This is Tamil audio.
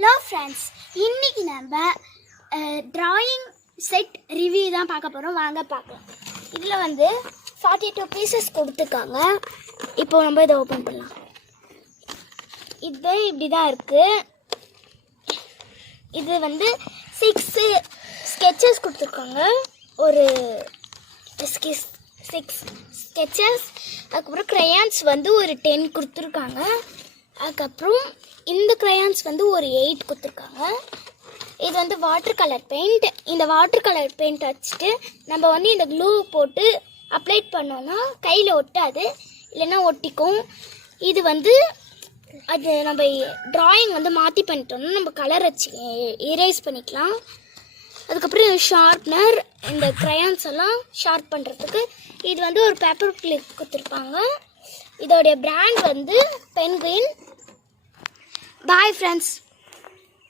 ஹலோ ஃப்ரெண்ட்ஸ், இன்றைக்கி நம்ம ட்ராயிங் செட் ரிவ்யூ தான் பார்க்க போகிறோம். வாங்க பார்க்கலாம். இதில் 42 பீசஸ் கொடுத்துருக்காங்க. இப்போ நம்ம இதை ஓப்பன் பண்ணலாம். இது இப்படி தான் இருக்குது. இது 6 ஸ்கெச்சஸ் கொடுத்துருக்காங்க. ஒரு 6 ஸ்கெச்சஸ். அதுக்கப்புறம் க்ரையான்ஸ் ஒரு 10 கொடுத்துருக்காங்க. அதுக்கப்புறம் இந்த க்ரையான்ஸ் ஒரு 8 கொடுத்துருக்காங்க. இது வாட்டர் கலர் பெயிண்ட். இந்த வாட்டர் கலர் பெயிண்ட் வச்சுட்டு நம்ம இந்த க்ளூ போட்டு அப்ளை பண்ணோன்னா கையில் ஒட்டாது, இல்லைன்னா ஒட்டிக்கும். இது அது நம்ம ட்ராயிங் மாற்றி பண்ணிட்டோம்னா நம்ம கலர் வச்சு எரேஸ் பண்ணிக்கலாம். அதுக்கப்புறம் ஷார்ப்னர், இந்த க்ரையான்ஸ் எல்லாம் ஷார்ப் பண்ணுறதுக்கு. இது ஒரு பேப்பர் கிளிப் கொடுத்துருப்பாங்க. இதோடைய பிராண்ட் பென்குயின். Bye friends.